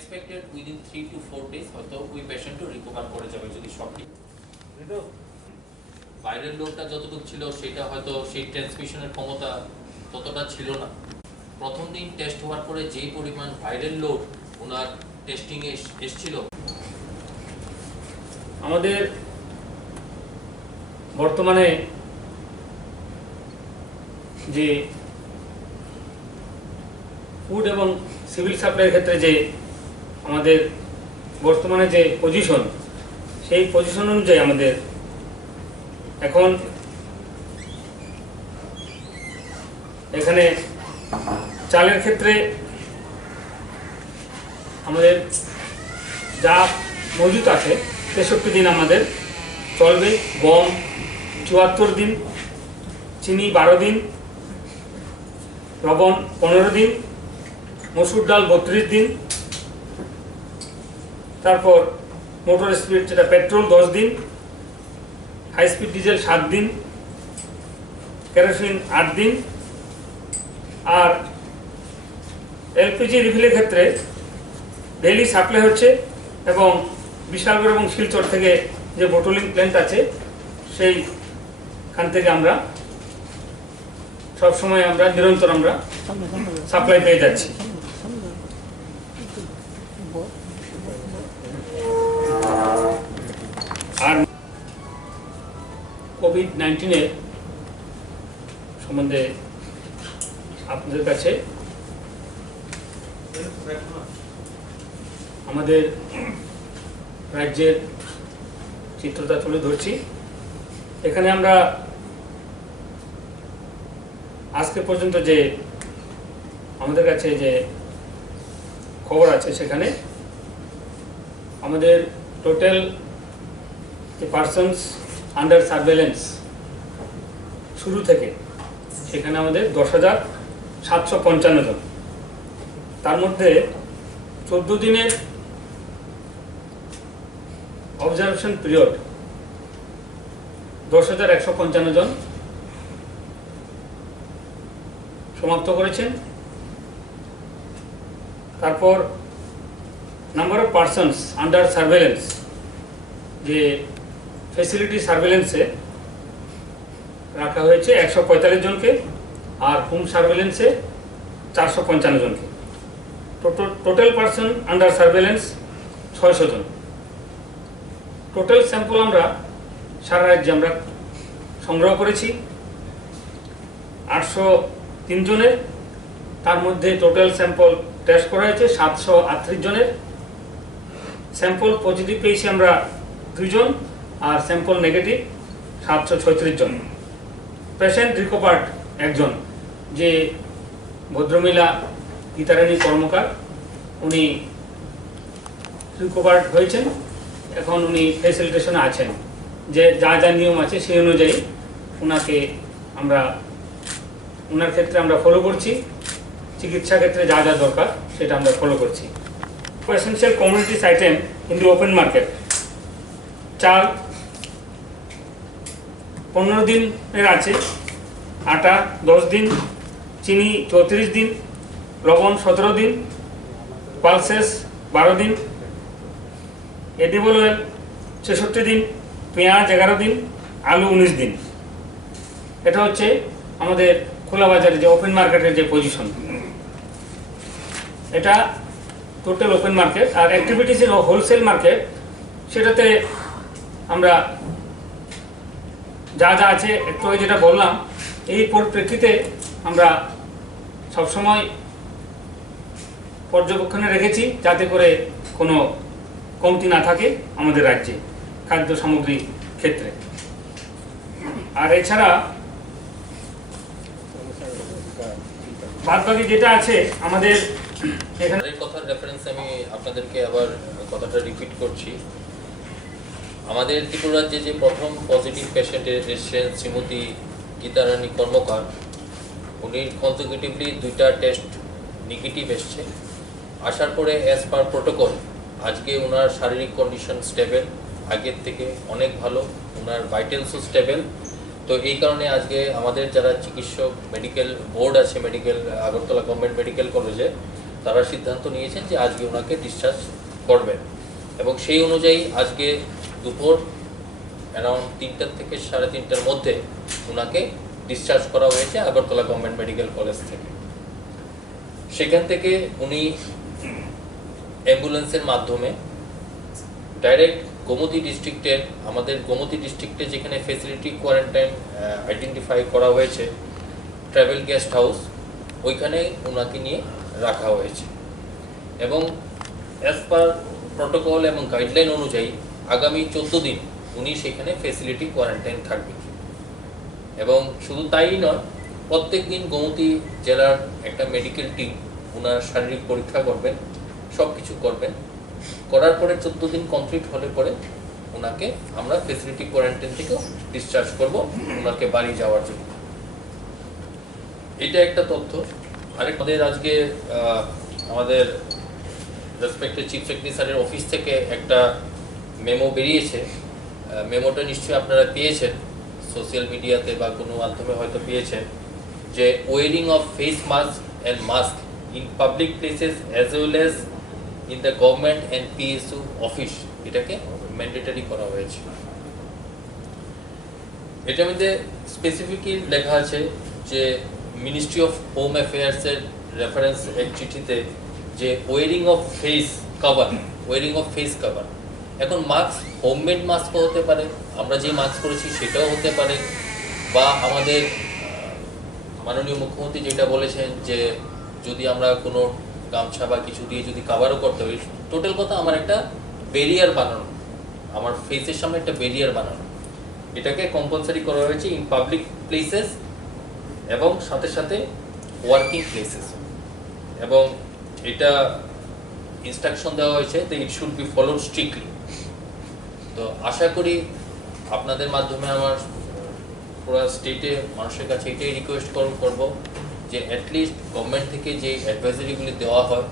expected within 3 to 4 days হয়তো ওই পেশেন্টও recover করে যাবে যদি সঠিক ভাইরাল লোডটা যতটুকু ছিল সেটা হয়তো সেই ট্রান্সমিশনের ক্ষমতা ততটা ছিল না। প্রথম দিন টেস্ট হওয়ার পরে যেই পরিমাণ ভাইরাল লোড ওনার টেস্টিং এ এসেছিল, আমাদের বর্তমানে যে ফুড এবং সিভিল সাপ্লাইয়ের ক্ষেত্রে যে আমাদের বর্তমানে যে পজিশন, সেই পজিশন অনুযায়ী আমাদের এখন এখানে চালের ক্ষেত্রে আমাদের যা মজুত আছে 63 দিন আমাদের চলবে, গম 74 দিন, চিনি 12 দিন, লবণ 15 দিন, মসুর ডাল 32 দিন, তারপর মোটর স্পিড যেটা পেট্রোল 10 দিন, হাই স্পিড ডিজেল 7 দিন, কেরোসিন 8 দিন, আর এলপিজি রিফিলের ক্ষেত্রে ডেইলি সাপ্লাই হচ্ছে এবং বিশালগড় এবং শিলচর থেকে যে বোটলিং প্ল্যান্ট আছে সেইখান থেকে আমরা সবসময় নিরন্তর আমরা সাপ্লাই পেয়ে যাচ্ছি। আর কোভিড-19 সম্বন্ধে আপনাদের কাছে আমাদের রাজ্যের চিত্রটা তুলে ধরছি। এখানে আমরা আজকে পর্যন্ত যে আমাদের কাছে যে খবর আছে সেখানে আমাদের টোটাল পারসনস আন্ডার সার্ভেলেন্স শুরু থেকে সেখানে আমাদের 10,755 জন, তার মধ্যে 14 দিনের অবজারভেশন পিরিয়ড 10,155 জন সমাপ্ত করেছেন। তারপর number of persons under surveillance, যে ফেসিলিটি সার্ভেলেন্সে রাখা হয়েছে 145 জনকে, আর হোম সার্ভেলেন্সে 455 জনকে। টোটাল পারসন আন্ডার সার্ভেলেন্স 600 জন। টোটাল স্যাম্পল আমরা সারা রাজ্যে আমরা সংগ্রহ করেছি 803 জনের, তার মধ্যে টোটাল স্যাম্পল টেস্ট করা হয়েছে 738 জনের। স্যাম্পল পজিটিভ পেয়েছি আমরা 2 জন, আর স্যাম্পল নেগেটিভ 736 জন। পেশেন্ট রিকভার্ড 1 জন, যে ভদ্রমহিলা গীতারানী কর্মকার, উনি রিকভার্ড হয়েছেন, এখন উনি ফেসিলিটেশনে আছেন। যে যা যা নিয়ম আছে সেই অনুযায়ী ওনার ক্ষেত্রে আমরা ফলো করছি, চিকিৎসা ক্ষেত্রে যা যা দরকার সেটা আমরা ফলো করছি। Essential commodities item in the open market, চাল 15 দিনের আছে, আটা 10 দিন, চিনি 34 দিন, লবণ 17 দিন, পালসেস 12 দিন, এডিবল অয়েল 66 দিন, পেঁয়াজ 11 দিন, আলু 19 দিন। এটা হচ্ছে আমাদের খোলা বাজারে যে ওপেন মার্কেটের যে পজিশন, এটা টোটাল ওপেন মার্কেট। আর অ্যাক্টিভিটিস ইন হোলসেল মার্কেট, সেটাতে আমরা যা যা আছে একটু যেটা বললাম, এই পরিপ্রেক্ষিতে আমরা সবসময় পর্যবেক্ষণে রেখেছি যাতে করে কোনো কমতি না থাকে আমাদের রাজ্যে খাদ্য সামগ্রী ক্ষেত্রে। আর এছাড়া বাদবাকি যেটা আছে আমাদের এখানে কথার রেফারেন্স আমি আপনাদেরকে আবার কথাটা রিপিট করছি। আমাদের ত্রিপুরা রাজ্যে যে প্রথম পজিটিভ পেশেন্টের এসেছেন শ্রীমতী গীতারানী কর্মকার, উনি কনজিকিউটিভলি 2টা টেস্ট নেগেটিভ এসছে। আসার পরে অ্যাজ পার প্রোটোকল আজকে ওনার শারীরিক কন্ডিশন স্টেবল, আগের থেকে অনেক ভালো, ওনার ভাইটালসও স্টেবল। তো এই কারণে আজকে আমাদের যারা চিকিৎসক মেডিকেল বোর্ড আছে, মেডিকেল আগরতলা গভর্নমেন্ট মেডিকেল কলেজে, তারা সিদ্ধান্ত নিয়েছেন যে আজকে ওনাকে ডিসচার্জ করবেন, এবং সেই অনুযায়ী আজকে দুপুর অ্যারাউন্ড 3টা থেকে 3:30টার মধ্যে ওনাকে ডিসচার্জ করা হয়েছে আগরতলা গভর্নমেন্ট মেডিকেল কলেজ থেকে। সেখান থেকে উনি অ্যাম্বুলেন্সের মাধ্যমে ডাইরেক্ট গোমতী ডিস্ট্রিক্টের, আমাদের গোমতী ডিস্ট্রিক্টে যেখানে ফেসিলিটি কোয়ারেন্টাইন আইডেন্টিফাই করা হয়েছে ট্রাভেল গেস্ট হাউস, ওইখানে ওনাকে নিয়ে রাখা হয়েছে, এবং অ্যাজ পার প্রোটোকল এবং গাইডলাইন অনুযায়ী আগামী 14 দিন উনি সেখানে ফেসিলিটি কোয়ারেন্টাইন থাকবেন। এবং শুধু তাই নয়, প্রত্যেক দিন গোমতী জেলার একটা মেডিকেল টিম ওনার শারীরিক পরীক্ষা করবেন, সব কিছু করবেন, করার পরে 14 দিন কমপ্লিট হলে পরে ওনাকে আমরা ফেসিলিটি কোয়ারেন্টাইন থেকেও ডিসচার্জ করব ওনাকে বাড়ি যাওয়ার জন্য। এটা একটা তথ্য। আরেকদের আজকে আমাদের রেসপেক্টেড চিফ সেক্রেটারি স্যারের অফিস থেকে একটা মেমো বেরিয়েছে। মেমোটা নিশ্চয়ই আপনারা পেয়েছেন সোশ্যাল মিডিয়াতে বা কোনো মাধ্যমে হয়তো পেয়েছেন, যে wearing of face mask and mask in public places as well as in the government and PSU office, এটাকে ম্যান্ডেটরি করা হয়েছে। এটার মধ্যে স্পেসিফিকলি লেখা আছে যে মিনিস্ট্রি অফ হোম অ্যাফেয়ার্সের রেফারেন্স এক চিঠিতে যে ওয়ারিং অফ ফেস কভার, এখন মাস্ক হোমমেড মাস্কও হতে পারে, আমরা যে মাস্ক করেছি সেটাও হতে পারে, বা আমাদের মাননীয় মুখ্যমন্ত্রী যেটা বলেছেন যে যদি আমরা কোনো গামছা বা কিছু দিয়ে যদি কাভারও করতে পারি, টোটাল কথা আমার একটা ব্যারিয়ার বানানো, আমার ফেসের সামনে একটা ব্যারিয়ার বানানো, এটাকে কম্পালসারি করা হয়েছে ইন পাবলিক প্লেসেস এবং সাথে সাথে ওয়ার্কিং প্লেসেস, এবং এটা ইনস্ট্রাকশন দেওয়া হয়েছে যে it should be followed strictly. তো আশা করি আপনাদের মাধ্যমে আমার পুরো স্টেটে মানুষের কাছে এটাই রিকোয়েস্ট করব যে অ্যাটলিস্ট গভর্নমেন্ট থেকে যে অ্যাডভাইজারিগুলি দেওয়া হয়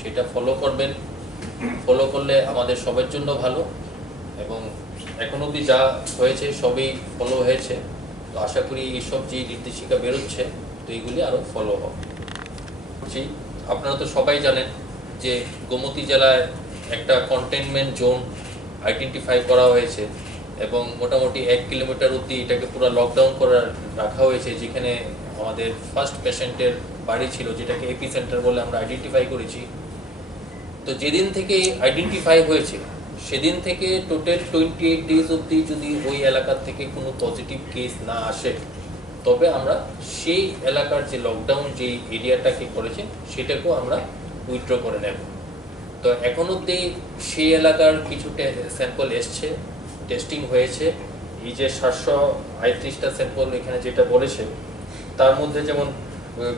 সেটা ফলো করবেন। ফলো করলে আমাদের সবার জন্য ভালো, এবং এখন অবধি যা হয়েছে সবই ফলো হয়েছে। তো আশা করি এইসব যে নির্দেশিকা বেরোচ্ছে তো এইগুলি আরও ফলো হবে। আপনারা তো সবাই জানেন যে গোমতী জেলায় একটা কন্টেনমেন্ট জোন আইডেন্টিফাই করা হয়েছে, এবং মোটামুটি 1 কিলোমিটার অবধি এটাকে পুরো লকডাউন করে রাখা হয়েছে, যেখানে আমাদের ফার্স্ট পেশেন্টের বাড়ি ছিল, যেটাকে এপি সেন্টার বলে আমরা আইডেন্টিফাই করেছি। তো যেদিন থেকে আইডেন্টিফাই হয়েছে সেদিন থেকে টোটাল 28 ডেজ অবধি যদি ওই এলাকার থেকে কোনো পজিটিভ কেস না আসে, তবে আমরা সেই এলাকার যে লকডাউন যে এরিয়াটাকে করেছে সেটাকেও আমরা উইথড্র করে নেব। তো এখন অবধি সেই এলাকার কিছু স্যাম্পল এসছে, টেস্টিং হয়েছে। এই যে 738টা স্যাম্পল এখানে যেটা বলেছে, তার মধ্যে যেমন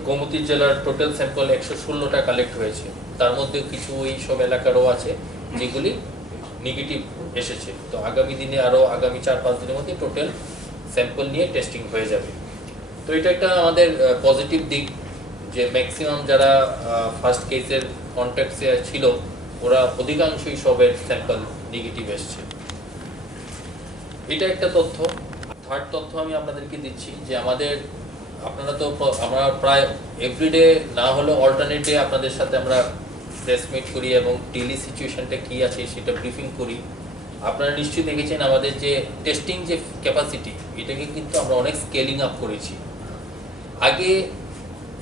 গোমতী জেলার টোটাল স্যাম্পল 116টা কালেক্ট হয়েছে, তার মধ্যে কিছু এই সব এলাকারও আছে যেগুলি নেগেটিভ এসেছে। তো আগামী দিনে আরও আগামী 4-5 দিনের মধ্যে টোটাল স্যাম্পল নিয়ে টেস্টিং হয়ে যাবে। তো এটা একটা আমাদের পজিটিভ দিক যে ম্যাক্সিমাম যারা ফার্স্ট কেসের কন্ট্যাক্টে ছিল ওরা অধিকাংশই সবের স্যাম্পল নেগেটিভ এসছে। এটা একটা তথ্য। থার্ড তথ্য আমি আপনাদেরকে দিচ্ছি যে আপনারা তো আমরা প্রায় এভরিডে না হলেও অল্টারনেট ডে আপনাদের সাথে আমরা প্রেস মিট করি এবং ডেইলি সিচুয়েশনটা কী আছে সেটা ব্রিফিং করি। আপনারা নিশ্চয়ই দেখেছেন আমাদের যে টেস্টিং যে ক্যাপাসিটি, এটাকে কিন্তু আমরা অনেক স্কেলিং আপ করেছি। আগে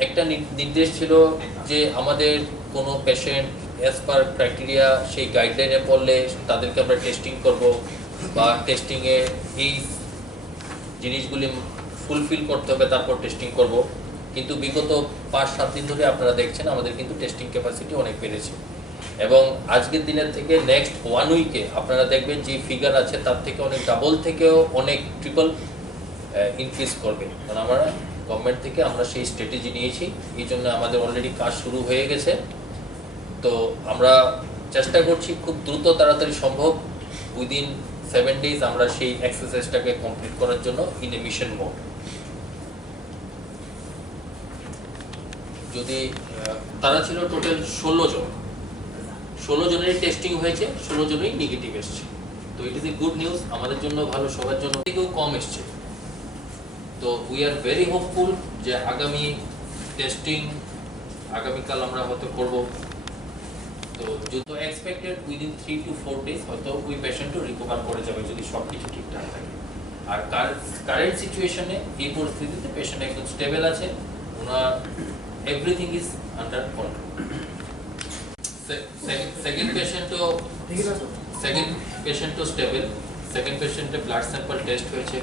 একটা নির্দেশ ছিল যে আমাদের কোনো পেশেন্ট অ্যাজ পার ক্রাইটেরিয়া সেই গাইডলাইনে পড়লে তাদেরকে আমরা টেস্টিং করব, বা টেস্টিংয়ে এই জিনিসগুলি ফুলফিল করতে হবে তারপর টেস্টিং করব। কিন্তু বিগত 5-7 দিন ধরে আপনারা দেখছেন আমাদের কিন্তু টেস্টিং ক্যাপাসিটি অনেক বেড়েছে, এবং আজকের দিনের থেকে নেক্সট 1 উইকে আপনারা দেখবেন যে ফিগার আছে তার থেকে অনেক ডাবল থেকেও অনেক ট্রিপল ইনক্রিজ করবে। কারণ আমরা গভর্নমেন্ট থেকে আমরা সেই স্ট্র্যাটেজি নিয়েছি, এই জন্য আমাদের অলরেডি কাজ শুরু হয়ে গেছে। তো আমরা চেষ্টা করছি খুব দ্রুত তাড়াতাড়ি সম্ভব উইদিন 7 ডেজ আমরা সেই এক্সারসাইজটাকে কমপ্লিট করার জন্য ইন এ মিশন মোড। যদি তারা ছিল টোটাল 16 জন, 16 জনেরই টেস্টিং হয়েছে, 16 জনেরই নেগেটিভ এসছে। তো it is a good news, আমাদের জন্য ভালো, সবার জন্য। থেকেও কম এসছে। তো উই আর ভেরি হোপফুল যে আগামী টেস্টিং আগামীকাল আমরা হয়তো করব। তো যত এক্সপেক্টেড উইদিন 3 to 4 ডেজ হয়তো ওই পেশেন্টও রিকভার করে যাবে যদি সব কিছু ঠিকঠাক থাকে। আর কারেন্ট সিচুয়েশনে এই পরিস্থিতিতে পেশেন্ট একদম স্টেবল আছে, ওনার everything is under control. Second পেশেন্টও স্টেবল। সেকেন্ড পেশেন্টে ব্লাড স্যাম্পল টেস্ট হয়েছে